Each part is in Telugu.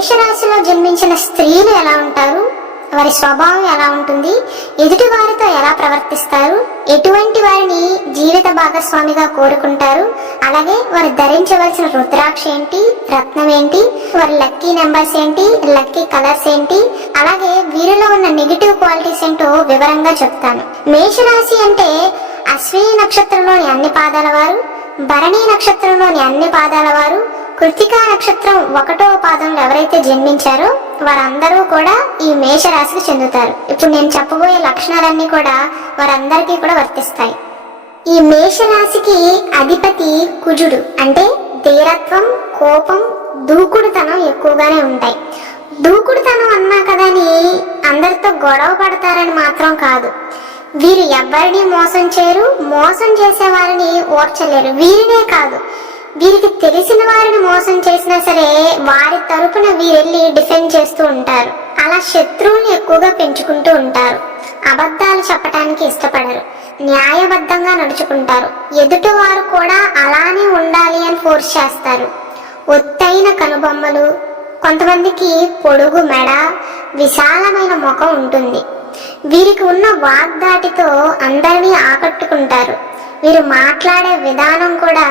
మేషరాశిలో జన్మించిన స్త్రీలు ఎలా ఉంటారు, వారి స్వభావం ఎలా ఉంటుంది, ఎదుటి వారితో ఎలా ప్రవర్తిస్తారు, ఎటువంటి వారిని జీవిత భాగస్వామిగా కోరుకుంటారు, అలాగే వారు ధరించవలసిన రుద్రాక్ష ఏంటి, రత్నం ఏంటి, వారి లక్కీ నెంబర్స్ ఏంటి, లక్కీ కలర్స్ ఏంటి, అలాగే వీరిలో ఉన్న నెగిటివ్ క్వాలిటీస్ ఏంటో వివరంగా చెప్తాను. మేషరాశి అంటే అశ్విని నక్షత్రంలోని అన్ని పాదాల వారు, భరణి నక్షత్రంలోని అన్ని పాదాల వారు, కృతికా నక్షత్రం 1వ పాదంలో ఎవరైతే జన్మించారో వారందరూ కూడా ఈ మేషరాశికి చెందుతారు. ఇప్పుడు నేను చెప్పబోయే లక్షణాలన్నీ కూడా వారందరికీ కూడా వర్తిస్తాయి. ఈ మేషరాశికి అధిపతి కుజుడు. అంటే ధీరత్వం, కోపం, దూకుడుతనం ఎక్కువగానే ఉంటాయి. దూకుడుతనం అన్నా కదని అందరితో గొడవ పడతారని మాత్రం కాదు. వీరు ఎవరిని మోసం చేయరు, మోసం చేసే వారిని ఓర్చలేరు. వీరినే కాదు, వీరికి తెలిసిన వారిని మోసం చేసినా సరే వారి తరపున వీరెళ్ళి డిఫెండ్ చేస్తూ ఉంటారు. అలా శత్రువుల్ని ఎక్కువగా పెంచుకుంటూ ఉంటారు. అబద్ధాలు చెప్పడానికి ఇష్టపడరు, న్యాయబద్ధంగా నడుచుకుంటారు. ఎదుటి వారు కూడా అలానే ఉండాలి అని ఫోర్స్ చేస్తారు. ఒత్తైన కనుబొమ్మలు, కొంతమందికి పొడుగు మెడ, విశాలమైన ముఖం ఉంటుంది. వీరికి ఉన్న వాగ్దాటితో అందరినీ ఆకట్టుకుంటారు. వీరు మాట్లాడే విధానం కూడా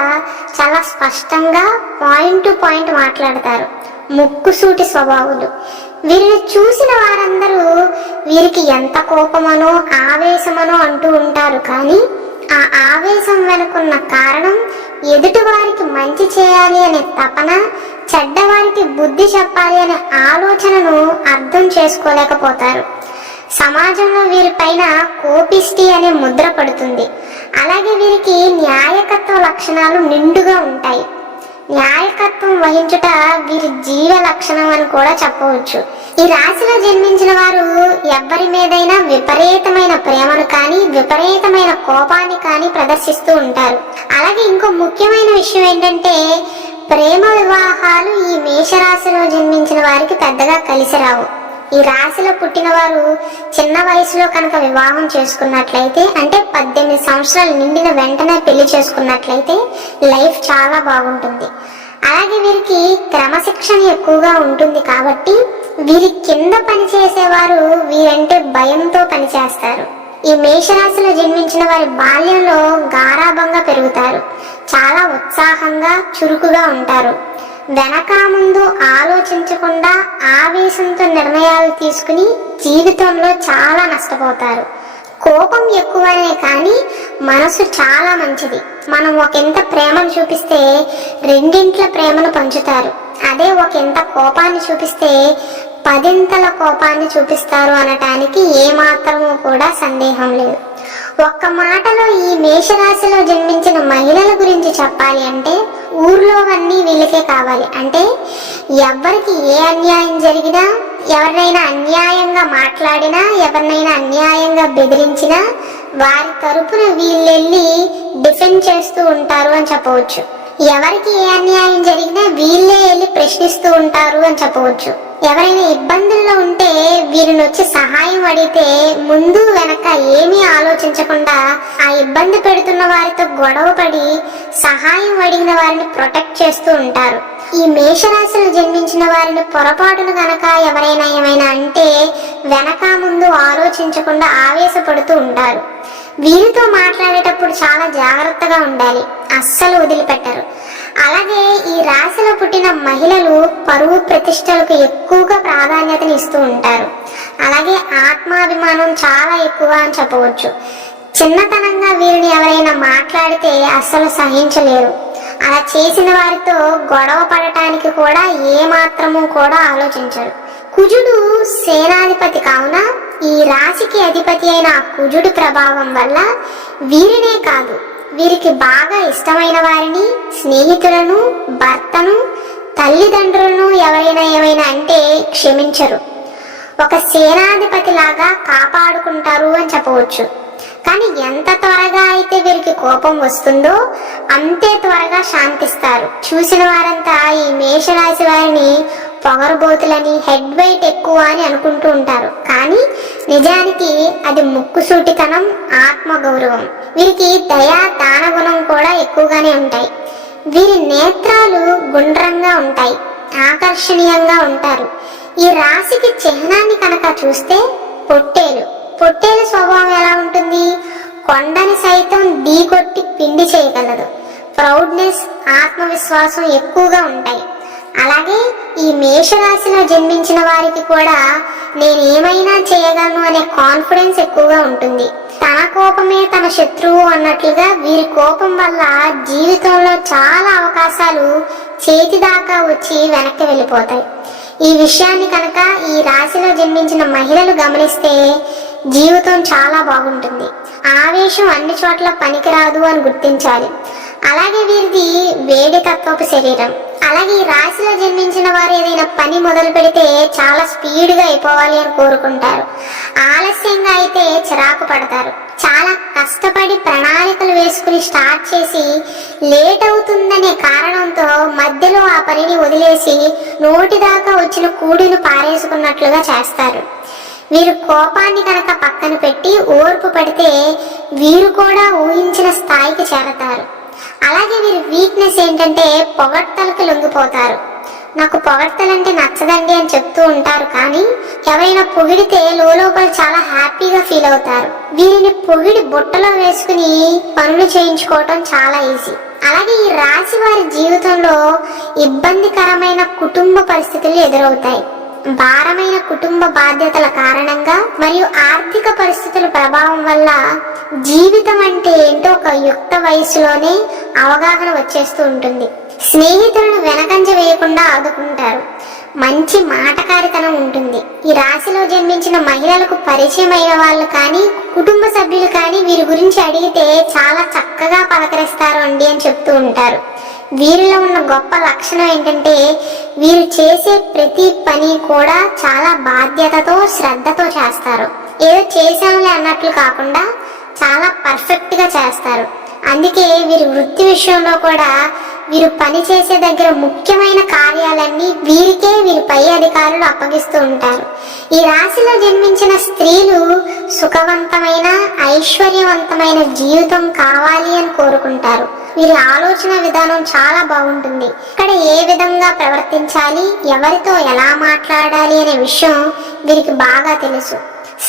చాలా స్పష్టంగా పాయింట్ టు పాయింట్ మాట్లాడతారు. ముక్కుసూటి స్వభావులు. వీరిని చూసిన వారందరూ వీరికి ఎంత కోపమనో ఆవేశమనో అంటూ ఉంటారు. కానీ ఆ ఆవేశం వెనుకున్న కారణం ఎదుటి వారికి మంచి చేయాలి అనే తపన, చెడ్డవారికి బుద్ధి చెప్పాలి అనే ఆలోచనను అర్థం చేసుకోలేకపోతారు. సమాజంలో వీరిపైన కోపిష్టి అనే ముద్ర పడుతుంది. అలాగే వీరికి న్యాయకత్వ లక్షణాలు నిండుగా ఉంటాయి. న్యాయకత్వం వహించుట వీరి జీవ లక్షణం అని కూడా చెప్పవచ్చు. ఈ రాశిలో జన్మించిన వారు ఎవ్వరి మీదైనా విపరీతమైన ప్రేమను కానీ విపరీతమైన కోపాన్ని కానీ ప్రదర్శిస్తూ ఉంటారు. అలాగే ఇంకో ముఖ్యమైన విషయం ఏంటంటే ప్రేమ వివాహాలు ఈ మేషరాశిలో జన్మించిన వారికి పెద్దగా కలిసి రావు. ఈ రాశిలో పుట్టిన వారు చిన్న వయసులో కనుక వివాహం చేసుకున్నట్లయితే, అంటే 18 సంవత్సరాలు నిండిన వెంటనే పెళ్లి చేసుకున్నట్లయితే లైఫ్ చాలా బాగుంటుంది. అలాగే వీరికి క్రమశిక్షణ ఎక్కువగా ఉంటుంది కాబట్టి వీరి కింద పనిచేసేవారు వీరంటే భయంతో పనిచేస్తారు. ఈ మేషరాశిలో జన్మించిన వారి బాల్యంలో గారాబంగా పెరుగుతారు. చాలా ఉత్సాహంగా, చురుకుగా ఉంటారు. వెనక ముందు ఆలోచించకుండా ఆవేశంతో నిర్ణయాలు తీసుకుని జీవితంలో చాలా నష్టపోతారు. కోపం ఎక్కువనే కానీ మనసు చాలా మంచిది. మనం ఒకంత ప్రేమను చూపిస్తే రెండింట్ల ప్రేమను పంచుతారు. అదే ఒకంత కోపాన్ని చూపిస్తే 10ంతల కోపాన్ని చూపిస్తారు అనటానికి ఏమాత్రమూ కూడా సందేహం లేదు. ఒక్క మాటలో ఈ మేషరాశిలో జన్మించిన మహిళల గురించి చెప్పాలి అంటే ఊర్లో అన్నీ వీళ్ళకే కావాలి. అంటే ఎవరికి ఏ అన్యాయం జరిగినా, ఎవరినైనా అన్యాయంగా మాట్లాడినా, ఎవరినైనా అన్యాయంగా బెదిరించినా వారి తరపున వీళ్ళెళ్ళి డిఫెండ్ చేస్తూ ఉంటారు అని చెప్పవచ్చు. ఎవరికి ఏ అన్యాయం జరిగినా వీళ్ళే వెళ్ళి ప్రశ్నిస్తూ ఉంటారు అని చెప్పవచ్చు. ఎవరైనా ఇబ్బందుల్లో ఉంటే వీరిని వచ్చి సహాయం అడిగితే ముందు వెనక ఏమీ ఆలోచించకుండా ఆ ఇబ్బంది పెడుతున్న వారితో గొడవ పడి సహాయం అడిగిన వారిని ప్రొటెక్ట్ చేస్తూ ఉంటారు. ఈ మేషరాశిలో జన్మించిన వారిని పొరపాటును గనక ఎవరైనా ఏమైనా అంటే వెనక ముందు ఆలోచించకుండా ఆవేశపడుతూ ఉంటారు. వీరితో మాట్లాడేటప్పుడు చాలా జాగ్రత్తగా ఉండాలి, అస్సలు వదిలిపెట్టరు. అలాగే ఈ రాశిలో పుట్టిన మహిళలు పరువు ప్రతిష్టలకు ఎక్కువగా ప్రాధాన్యతని ఇస్తూ ఉంటారు. అలాగే ఆత్మాభిమానం చాలా ఎక్కువ అని చెప్పవచ్చు. చిన్నతనంగా వీరిని ఎవరైనా మాట్లాడితే అస్సలు సహించలేరు. అలా చేసిన వారితో గొడవ పడటానికి కూడా ఏమాత్రము కూడా ఆలోచించరు. కుజుడు సేనాధిపతి కావున ఈ రాశికి అధిపతి అయిన కుజుడు ప్రభావం వల్ల వీరినే కాదు, వీరికి బాగా ఇష్టమైన వారిని, స్నేహితులను, భర్తను, తల్లిదండ్రులను ఎవరైనా ఏమైనా అంటే క్షమించరు. ఒక సేనాధిపతి లాగా కాపాడుకుంటారు అని చెప్పవచ్చు. కానీ ఎంత త్వరగా అయితే వీరికి కోపం వస్తుందో అంతే త్వరగా శాంతిస్తారు. చూసిన వారంతా ఈ మేషరాశి వారిని పొగరబోతులని, హెడ్ వెయిట్ ఎక్కువ అని అనుకుంటూ ఉంటారు. కానీ నిజానికి అది ముక్కుసూటితనం, ఆత్మగౌరవం. వీరికి దయా దానగుణం కూడా ఎక్కువగానే ఉంటాయి. వీరి నేత్రాలు గుండ్రంగా ఉంటాయి. ఆకర్షణీయంగా ఉంటారు. ఈ రాశికి చిహ్నాన్ని కనుక చూస్తే పొట్టేలు. పొట్టేలు స్వభావం ఎలా ఉంటుంది? కొండని సైతం ఢీకొట్టి పిండి చేయగలదు. ప్రౌడ్నెస్, ఆత్మవిశ్వాసం ఎక్కువగా ఉంటాయి. అలాగే ఈ మేషరాశిలో జన్మించిన వారికి కూడా నేను ఏమైనా చేయగలను అనే కాన్ఫిడెన్స్ ఎక్కువగా ఉంటుంది. తన కోపమే తన శత్రువు అన్నట్లుగా వీరి కోపం వల్ల జీవితంలో చాలా అవకాశాలు చేతి దాకా వచ్చి వెనక్కి వెళ్ళిపోతాయి. ఈ విషయాన్ని కనుక ఈ రాశిలో జన్మించిన మహిళలు గమనిస్తే జీవితం చాలా బాగుంటుంది. ఆవేశం అన్ని చోట్ల పనికిరాదు అని గుర్తించాలి. అలాగే వీరిది వేడి తత్వపు శరీరం. అలాగే ఈ రాశిలో జన్మించిన వారు ఏదైనా పని మొదలు పెడితే చాలా స్పీడ్గా అయిపోవాలి అని కోరుకుంటారు. ఆలస్యంగా అయితే చిరాకు పడతారు. చాలా కష్టపడి ప్రణాళికలు వేసుకుని స్టార్ట్ చేసి లేట్ అవుతుందనే కారణంతో మధ్యలో ఆ పనిని వదిలేసి నోటి దాకా వచ్చిన కూడిని పారేసుకున్నట్లుగా చేస్తారు. వీరు కోపాన్ని కనుక పక్కన పెట్టి ఓర్పు పడితే వీరు కూడా ఊహించిన స్థాయికి చేరతారు. అలాగే వీరి వీక్నెస్ ఏంటంటే పొగడ్తలకు లొంగిపోతారు. నాకు పొగడ్తలంటే నచ్చదండి అని చెప్తూ ఉంటారు, కానీ ఎవరైనా పొగిడితే లోపల చాలా హ్యాపీగా ఫీల్ అవుతారు. వీరిని పొగిడి బుట్టలో వేసుకుని పనులు చేయించుకోవటం చాలా ఈజీ. అలాగే ఈ రాశి వారి జీవితంలో ఇబ్బందికరమైన కుటుంబ పరిస్థితులు ఎదురవుతాయి. భారమైన కుటుంబ బాధ్యతల కారణంగా మరియు ఆర్థిక పరిస్థితుల ప్రభావం వల్ల జీవితం అంటే ఏంటో ఒక యుక్త వయసులోనే అవగాహన వచ్చేస్తూ ఉంటుంది. స్నేహితులను వెనకంజ వేయకుండా ఆదుకుంటారు. మంచి మాటకారితనం ఉంటుంది. ఈ రాశిలో జన్మించిన మహిళలకు పరిచయమైన వాళ్ళు కానీ కుటుంబ సభ్యులు కానీ వీరి గురించి అడిగితే చాలా చక్కగా పలకరిస్తారు అండి అని చెప్తూ ఉంటారు. వీరిలో ఉన్న గొప్ప లక్షణం ఏంటంటే వీరు చేసే ప్రతి పని కూడా చాలా బాధ్యతతో శ్రద్ధతో చేస్తారు. ఏదో చేసాములే అన్నట్లు కాకుండా చాలా పర్ఫెక్ట్ గా చేస్తారు. అందుకే వీరి వృత్తి విషయంలో కూడా వీరు పని చేసే దగ్గర ముఖ్యమైన కార్యాలన్నీ వీరికే వీరి పై అధికారులు అప్పగిస్తూ ఉంటారు. ఈ రాశిలో జన్మించిన స్త్రీలు సుఖవంతమైన ఐశ్వర్యవంతమైన జీవితం కావాలి అని కోరుకుంటారు. వీరి ఆలోచన విధానం చాలా బాగుంటుంది. ఇక్కడ ఏ విధంగా ప్రవర్తించాలి, ఎవరితో ఎలా మాట్లాడాలి అనే విషయం వీరికి బాగా తెలుసు.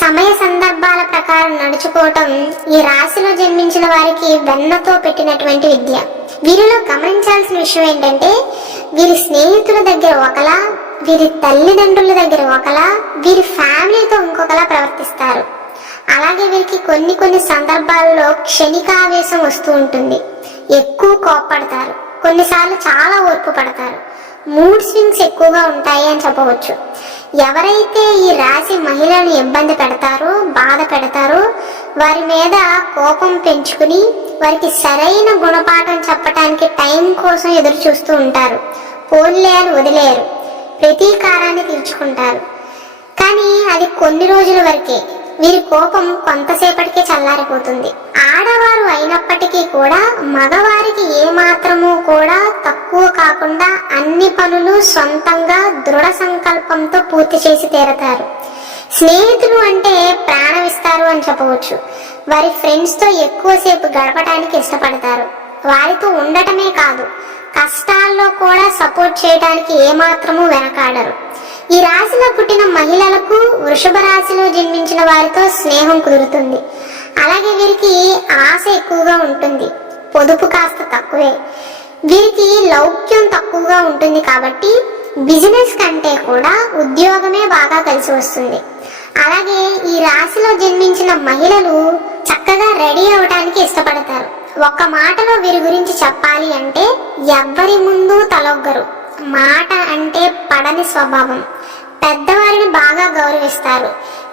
సమయ సందర్భాల ప్రకారం నడుచుకోవటం ఈ రాశిలో జన్మించిన వారికి వెన్నతో పెట్టినటువంటి విద్య. వీరిలో గమనించాల్సిన విషయం ఏంటంటే వీరి స్నేహితుల దగ్గర ఒకలా, వీరి తల్లిదండ్రుల దగ్గర ఒకలా, వీరి ఫ్యామిలీతో ఇంకొకలా ప్రవర్తిస్తారు. అలాగే వీరికి కొన్ని సందర్భాల్లో క్షణికావేశం వస్తూ ఉంటుంది. ఎక్కువ కోప్పడతారు. కొన్నిసార్లు చాలా ఓర్పు పడతారు. మూడ్ స్వింగ్స్ ఎక్కువగా ఉంటాయి అని చెప్పవచ్చు. ఎవరైతే ఈ రాశి మహిళలను ఇబ్బంది పెడతారో, బాధ పెడతారో వారి మీద కోపం పెంచుకుని వారికి సరైన గుణపాఠం చెప్పడానికి టైం కోసం ఎదురు చూస్తూ ఉంటారు. పోన్లే అని వదిలేయరు. ప్రతీకారాన్ని తీర్చుకుంటారు. కానీ అది కొన్ని రోజుల వరకే. వీరి కోపం కొంతసేపటికే చల్లారిపోతుంది. ఆడవారు అయినప్పటికీ కూడా మగవారికి ఏమాత్రము కూడా తక్కువ కాకుండా అన్ని పనులు సొంతంగా దృఢ సంకల్పంతో పూర్తి చేసి తీరతారు. స్నేహితులు అంటే ప్రాణమిస్తారు అని చెప్పవచ్చు. వారి ఫ్రెండ్స్తో ఎక్కువసేపు గడపడానికి ఇష్టపడతారు. వారితో ఉండటమే కాదు, కష్టాల్లో కూడా సపోర్ట్ చేయడానికి ఏమాత్రము వెనకాడరు. ఈ రాశిలో పుట్టిన మహిళలకు వృషభ రాశిలో జన్మించిన వారితో స్నేహం కుదురుతుంది. అలాగే వీరికి ఆశ ఎక్కువగా ఉంటుంది. పొదుపు కాస్త తక్కువే. వీరికి లౌక్యం తక్కువగా ఉంటుంది కాబట్టి బిజినెస్ కంటే కూడా ఉద్యోగమే బాగా కలిసి వస్తుంది. అలాగే ఈ రాశిలో జన్మించిన మహిళలు చక్కగా రెడీ అవడానికి ఇష్టపడతారు. ఒక్క మాటలో వీరి గురించి చెప్పాలి అంటే ఎవ్వరి ముందు తలొగ్గరు. మాట అంటే పడని స్వభావం. పెద్దవారిని బాగా గౌరవిస్తారు.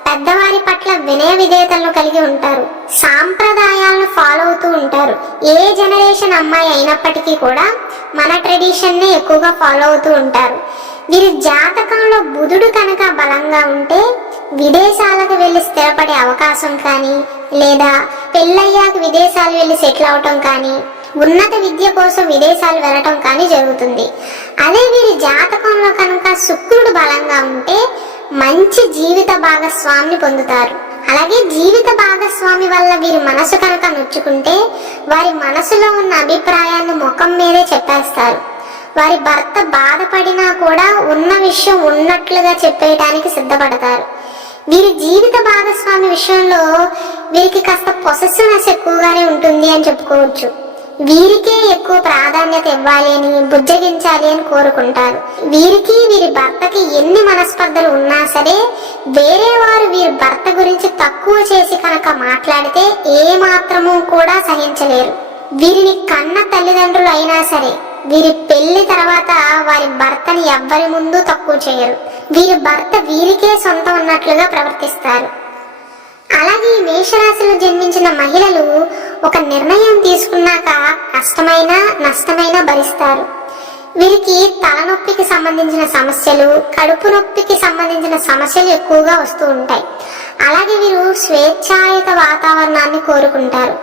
పెద్దవారి పట్ల వినయ విధేయతలను కలిగి ఉంటారు. సాంప్రదాయాలను ఫాలో అవుతూ ఉంటారు. ఏ జనరేషన్ అమ్మాయి అయినప్పటికీ కూడా మన ట్రెడిషన్నే ఎక్కువగా ఫాలో అవుతూ ఉంటారు. వీరి జాతకంలో బుధుడు కనుక బలంగా ఉంటే విదేశాలకు వెళ్ళి స్థిరపడే అవకాశం కానీ, లేదా పెళ్ళయ్యాక విదేశాలు వెళ్ళి సెటిల్ అవటం కానీ, ఉన్నత విద్య కోసం విదేశాలు వెళ్ళటం కానీ జరుగుతుంది. అదే వీరి జాతకంలో కనుక శుక్రుడు బలంగా ఉంటే మంచి జీవిత భాగస్వామిని పొందుతారు. అలాగే జీవిత భాగస్వామి వల్ల వీరి మనసు కనుక నొచ్చుకుంటే వారి మనసులో ఉన్న అభిప్రాయాన్ని ముఖం మీదే చెప్పేస్తారు. వారి భర్త బాధపడినా కూడా ఉన్న విషయం ఉన్నట్లుగా చెప్పేయటానికి సిద్ధపడతారు. వీరి జీవిత భాగస్వామి విషయంలో వీరికి కాస్త పొసెసివ్నెస్ ఎక్కువగానే ఉంటుంది అని చెప్పుకోవచ్చు. వీరికే ఎక్కువ ప్రాధాన్యత ఇవ్వాలి అని, బుజ్జగించాలి అని కోరుకుంటారు. వీరికి వీరి భర్తకి ఎన్ని మనస్పర్ధలు ఉన్నా సరే వేరే వారు వీరి భర్త గురించి తక్కువ చేసి కనుక మాట్లాడితే ఏ మాత్రము కూడా సహించలేరు. వీరిని కన్న తల్లిదండ్రులు అయినా సరే వీరి పెళ్లి తర్వాత వారి భర్తని ఎవ్వరి ముందు తక్కువ చేయరు. వీరి భర్త వీరికే సొంతం ఉన్నట్లుగా ప్రవర్తిస్తారు. అలాగే ఈ మేషరాశిలో జన్మించిన మహిళలు ఒక నిర్ణయం తీసుకున్నాక కష్టమైన నష్టమైన భరిస్తారు. వీరికి తలనొప్పికి సంబంధించిన సమస్యలు, కడుపు నొప్పికి సంబంధించిన సమస్యలు ఎక్కువగా వస్తూ ఉంటాయి. అలాగే వీరు స్వేచ్ఛాయుత వాతావరణాన్ని కోరుకుంటారు.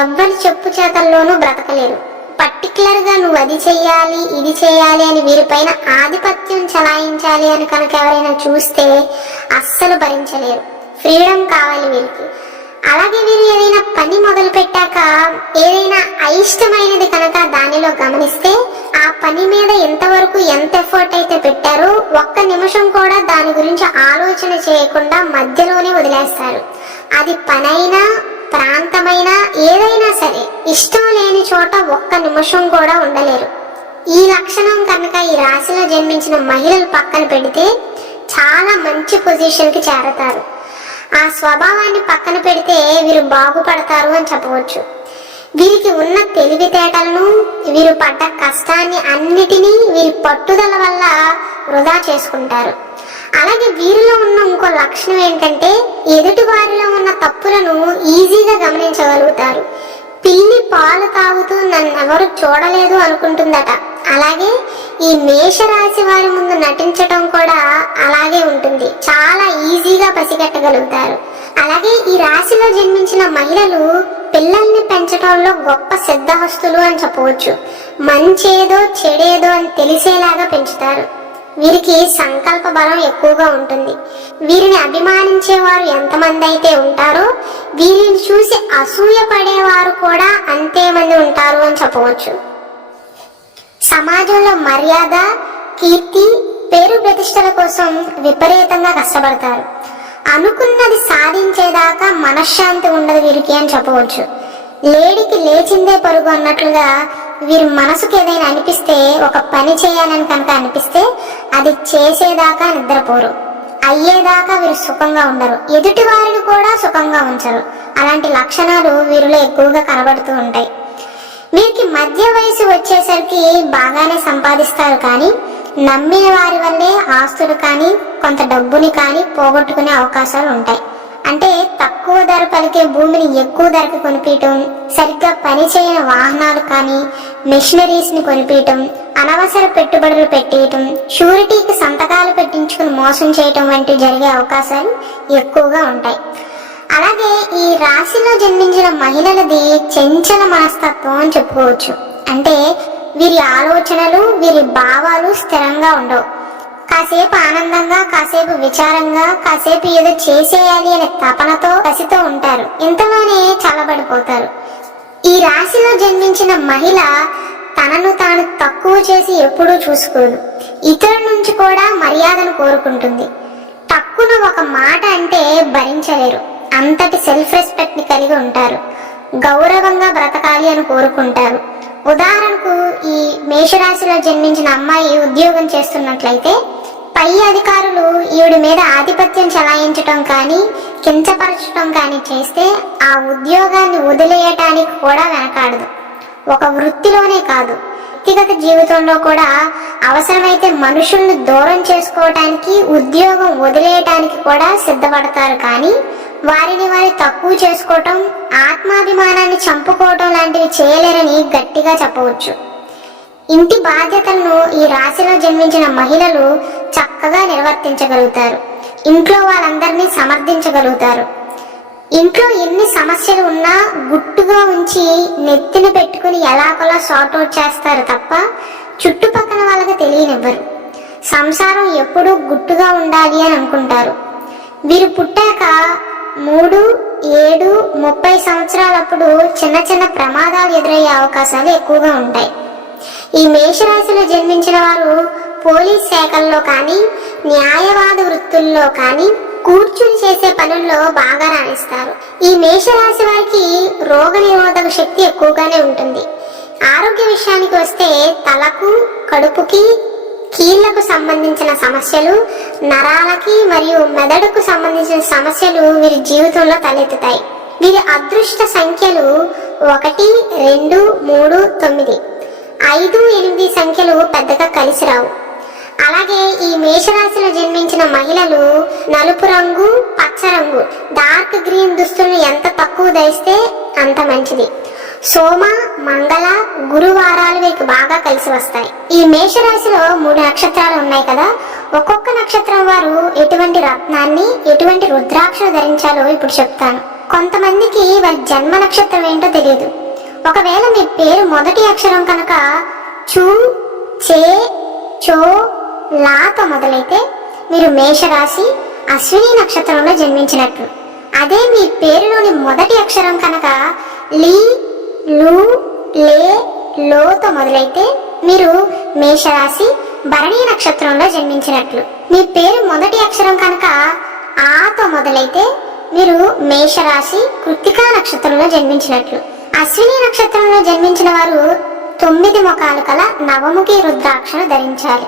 ఎవ్వరి చెప్పు చేతల్లోనూ బ్రతకలేరు. పర్టికులర్ గా నువ్వు అది చెయ్యాలి ఇది చెయ్యాలి అని వీరిపైన ఆధిపత్యం చలాయించాలి అని కనుక ఎవరైనా చూస్తే అస్సలు భరించలేరు. ఫ్రీడమ్ కావాలి వీరికి. అలాగే వీరు ఏదైనా పని మొదలు పెట్టాక ఏదైనా అయిష్టమైనది కనుక దానిలో గమనిస్తే ఆ పని మీద ఎంతవరకు ఎంత ఎఫర్ట్ అయితే పెట్టారో ఒక్క నిమిషం కూడా దాని గురించి ఆలోచన చేయకుండా మధ్యలోనే వదిలేస్తారు. అది పనైనా ప్రాంతమైనా ఏదైనా సరే ఇష్టం లేని చోట ఒక్క నిమిషం కూడా ఉండలేరు. ఈ లక్షణం కనుక ఈ రాశిలో జన్మించిన మహిళలు పక్కన పెడితే చాలా మంచి పొజిషన్ కి చేరతారు. ఆ స్వభావాన్ని పక్కన పెడితే వీరు బాగుపడతారు అని చెప్పవచ్చు. వీరికి ఉన్న తెలివితేటలను, వీరు పడ్డ కష్టాన్ని అన్నిటినీ వీరి పట్టుదల వల్ల వృధా చేసుకుంటారు. అలాగే వీరిలో ఉన్న ఇంకో లక్షణం ఏంటంటే ఎదుటి వారిలో ఉన్న తప్పులను ఈజీగా గమనించగలుగుతారు. పిల్లి పాలు తాగుతూ నన్ను ఎవరు చూడలేదు అనుకుంటుందట. అలాగే ఈ మేషరాశి వారి ముందు నటించడం కూడా అలాగే ఉంటుంది. చాలా ఈజీగా పసిగట్టగలుగుతారు. అలాగే ఈ రాశిలో జన్మించిన మహిళలు పిల్లల్ని పెంచడంలో గొప్ప సిద్ధహస్తులు అని చెప్పవచ్చు. మంచేదో చెడేదో అని తెలిసేలాగా పెంచుతారు. వీరికి సంకల్ప బలం ఎక్కువగా ఉంటుంది. వీరిని అభిమానించేవారు ఎంతమంది అయితే ఉంటారో వీరిని చూసి అసూయ పడేవారు కూడా అంతే మంది ఉంటారు అని చెప్పవచ్చు. సమాజంలో మర్యాద, కీర్తి, పేరు ప్రతిష్టల కోసం విపరీతంగా కష్టపడతారు. అనుకున్నది సాధించేదాకా మనశ్శాంతి ఉండదు వీరికి అని చెప్పవచ్చు. లేడికి లేచిందే పరుగు అన్నట్లుగా వీరి మనసుకు ఏదైనా అనిపిస్తే, ఒక పని చేయాలని కనుక అనిపిస్తే అది చేసేదాకా నిద్రపోరు. అయ్యేదాకా వీరు సుఖంగా ఉండరు. ఎదుటి వారిని కూడా సుఖంగా ఉంచరు. అలాంటి లక్షణాలు వీరిలో ఎక్కువగా కనబడుతూ ఉంటాయి. వీరికి మధ్య వయసు వచ్చేసరికి బాగానే సంపాదిస్తారు, కానీ నమ్మిన వారి వల్లే ఆస్తులు కానీ కొంత డబ్బుని కానీ పోగొట్టుకునే అవకాశాలు ఉంటాయి. అంటే తక్కువ ధర పలికే భూమిని ఎక్కువ ధరకు కొనిపించడం, సరిగ్గా పనిచేయని వాహనాలు కానీ మెషినరీస్ ని కొనిపించడం, అనవసర పెట్టుబడులు పెట్టేయటం, షూరిటీకి సంతకాలు పెట్టించుకుని మోసం చేయటం వంటివి జరిగే అవకాశాలు ఎక్కువగా ఉంటాయి. అలాగే ఈ రాశిలో జన్మించిన మహిళలది చంచల మనస్తత్వం అని చెప్పుకోవచ్చు. అంటే వీరి ఆలోచనలు, వీరి భావాలు స్థిరంగా ఉండవు. కాసేపు ఆనందంగా, కాసేపు విచారంగా, కాసేపు ఏదో చేసేయాలి అనే తపనతో, కసితో ఉంటారు. ఇంతలోనే చల్లబడిపోతారు. ఈ రాశిలో జన్మించిన మహిళ తనను తాను తక్కువ చేసి ఎప్పుడూ చూసుకోదు. ఇతరుల నుంచి కూడా మర్యాదను కోరుకుంటుంది. తక్కువ ఒక మాట అంటే భరించలేరు. అంతటి సెల్ఫ్ రెస్పెక్ట్ ని కలిగి ఉంటారు. గౌరవంగా బ్రతకాలి అని కోరుకుంటారు. ఉదాహరణకు ఈ మేషరాశిలో జన్మించిన అమ్మాయి ఉద్యోగం చేస్తున్నట్లయితే పై అధికారులు ఈవిడి మీద ఆధిపత్యం చలాయించటం కానీ కించపరచటం కానీ చేస్తే ఆ ఉద్యోగాన్ని వదిలేయటానికి కూడా వెనకాడదు. ఒక వృత్తిలోనే కాదు, వ్యక్తిగత జీవితంలో కూడా అవసరమైతే మనుషుల్ని దూరం చేసుకోవటానికి, ఉద్యోగం వదిలేయటానికి కూడా సిద్ధపడతారు. కానీ వారిని వారి తక్కువ చేసుకోవటం, ఆత్మాభిమానాన్ని చంపుకోవటం లాంటివి చేయలేరని గట్టిగా చెప్పవచ్చు. ఇంటి బాధ్యతలను ఈ రాశిలో జన్మించిన మహిళలు చక్కగా నిర్వర్తించగలుగుతారు. ఇంట్లో వాళ్ళందరినీ సమర్థించగలుగుతారు. ఇంట్లో ఎన్ని సమస్యలు ఉన్నా గుట్టుగా ఉంచి నెత్తిన పెట్టుకుని ఎలాగోలా సార్ట్అవుట్ చేస్తారు తప్ప చుట్టుపక్కల వాళ్ళకి తెలియనివ్వరు. సంసారం ఎప్పుడూ గుట్టుగా ఉండాలి అని అనుకుంటారు. వీరు పుట్టాక 3, 7, 30 సంవత్సరాలప్పుడు చిన్న చిన్న ప్రమాదాలు ఎదురయ్యే అవకాశాలు ఎక్కువగా ఉంటాయి. ఈ మేషరాశిలో జన్మించిన వారు పోలీస్ శాఖల్లో కానీ, న్యాయవాద వృత్తుల్లో కానీ, కూర్చుని చేసే పనుల్లో బాగా రాణిస్తారు. ఈ మేషరాశి వారికి రోగ నిరోధక శక్తి ఎక్కువగానే ఉంటుంది. ఆరోగ్య విషయానికి వస్తే తలకు, కడుపుకి, కీళ్లకు సంబంధించిన సమస్యలు, నరాలకి మరియు మెదడుకు సంబంధించిన సమస్యలు వీరి జీవితంలో తలెత్తుతాయి. వీరి అదృష్ట సంఖ్యలు 1, 2, 3, 9. 5, 8 సంఖ్యలు పెద్దగా కలిసి రావు. అలాగే ఈ మేషరాశిలో జన్మించిన మహిళలు నలుపు రంగు, పచ్చ రంగు, డార్క్ గ్రీన్ దుస్తులను ఎంత తక్కువ ధరిస్తే అంత మంచిది. సోమ, మంగళ, గురువారాలు వీరికి బాగా కలిసి వస్తాయి. ఈ మేషరాశిలో 3 నక్షత్రాలు ఉన్నాయి కదా, ఒక్కొక్క నక్షత్రం వారు ఎటువంటి రత్నాన్ని, ఎటువంటి రుద్రాక్షలు ధరించాలో ఇప్పుడు చెప్తాను. కొంతమందికి వారి జన్మ నక్షత్రం ఏంటో తెలియదు. ఒకవేళ మీ పేరు మొదటి అక్షరం కనుక చూ, చే, చో, లాతో మొదలైతే మీరు మేషరాశి అశ్విని నక్షత్రంలో జన్మించినట్లు. అదే మీ పేరులోని మొదటి అక్షరం కనుక లీ, లు, లే, లోతో మొదలైతే మీరు మేషరాశి భరణి నక్షత్రంలో జన్మించినట్లు. మీ పేరు మొదటి అక్షరం కనుక ఆతో మొదలైతే మీరు మేషరాశి కృత్తికా నక్షత్రంలో జన్మించినట్లు. అశ్విని నక్షత్రంలో జన్మించిన వారు 9 ముఖాలు కల నవముఖి రుద్రాక్షను ధరించాలి.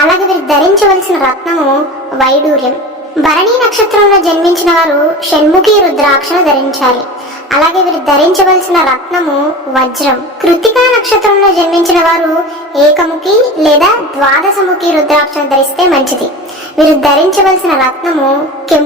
అలాగే వీరు ధరించవలసిన రత్నము వైడూర్యం. భరణి నక్షత్రంలో జన్మించిన వారు షణ్ముఖి రుద్రాక్షను ధరించాలి. అలాగే వీరు ధరించవలసిన రత్నము వజ్రం. కృత్తికా నక్షత్రంలో జన్మించిన వారు ఏకముఖి లేదా ద్వాదశముఖి రుద్రాక్షను ధరిస్తే మంచిది. వీరు ధరించవలసిన రత్నము కెంపు.